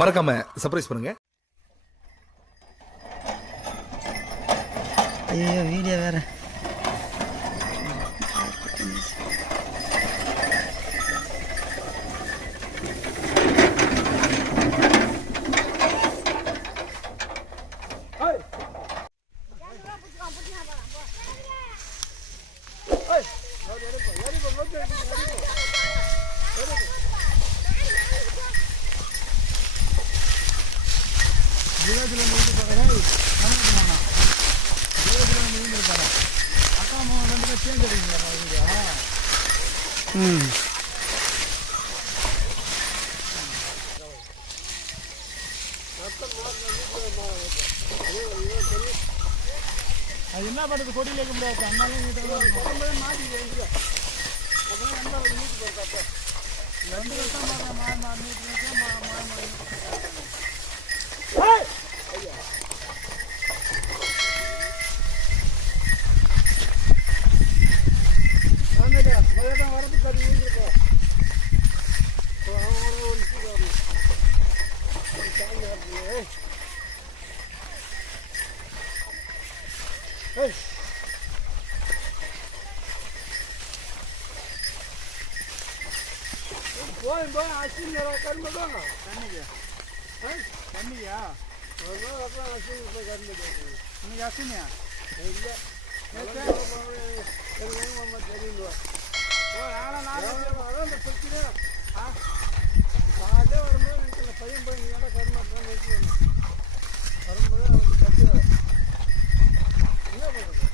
மறக்காம சர்ப்ரைஸ் பண்ணுங்க. ஐயோ வீடியோ வேற. அது என்ன பண்ணுறது, கொடியில் இருக்க முடியாது. அண்ணாலும் மாட்டி ரெண்டு வருஷம் வரது கட்டி போய் அசின் கரும்பு தான் தண்ணிக்கு தண்ணியா அப்புறம் அசின் கரும்பு இன்னைக்கு அசினியா இல்லை தெரியுமா அதான் இந்த பிரச்சனை. காலையில் வரும்போது எனக்கு பையன் போய் நீ ஏன்னா கரும்பு வரும்போது அவனுக்கு கட்டி என்ன பண்ணுறது?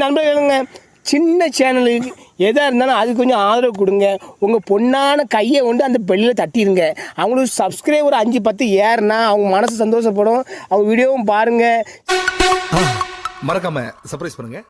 நண்பர்களுங்க, சின்ன சேனலுக்கு எதாக இருந்தாலும் அது கொஞ்சம் ஆதரவு கொடுங்க. உங்கள் பொண்ணான கையை கொண்டு அந்த பெல்லில் தட்டிடுங்க. அவங்களுக்கு சப்ஸ்கிரைபர் 5-10 ஏறுனா அவங்க மனசு சந்தோஷப்படும். அவங்க வீடியோவும் பாருங்கள். மறக்காம சர்ப்ரைஸ் பண்ணுங்க.